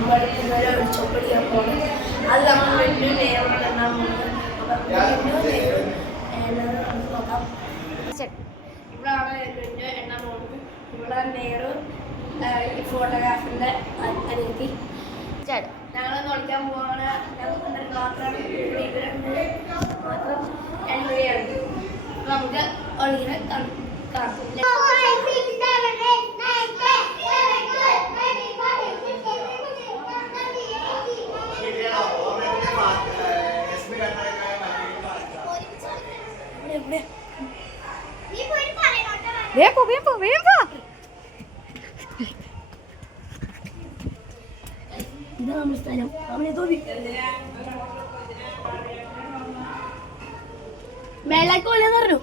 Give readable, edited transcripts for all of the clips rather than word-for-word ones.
നമ്മൾ ഇതുവരെ ഒരു ചൊപ്പടിക്കാൻ പോകുന്നത്. അത് നമ്മൾ വലിയ നേരോട് എണ്ണാൻ പോകുന്നത്. നോക്കാം. ഇവിടെയാണ് വലിയ എണ്ണാൻ പോകുന്നത്. ഇവിടെ നേര് ഫോട്ടോഗ്രാഫറിൻ്റെ അനിയത്തി ഞങ്ങളൊന്ന് കളിക്കാൻ പോവാണ്. ഞങ്ങൾക്ക് മാത്രമാണ് മാത്രം എണ്ണയാണ്. നമുക്ക് ഒളിങ്ങനെ കാണും. ഇതാണ് നമ്മുടെ സ്ഥലം. നമ്മളെ തോന്നി മേളാക്ക് പോലെന്ന് പറഞ്ഞു.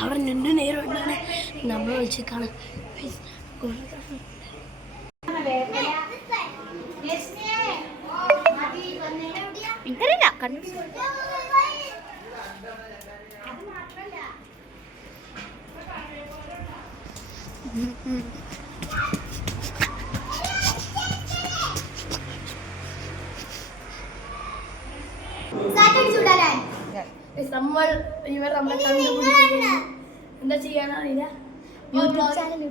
അവിടെ രണ്ട് നേരം ഉണ്ടാണ് നമ്മൾ വിളിച്ചേക്കാണ്. നമ്മൾ ഇവർ നമ്മളെ കണ്ടുപിടിക്കുന്നു. എന്താ ചെയ്യാനറിയില്ല. യൂട്യൂബ് ചാനൽ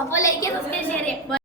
അപ്പോൾ ലൈക്ക് സബ്സ്ക്രൈബ് ചെയ്യാം.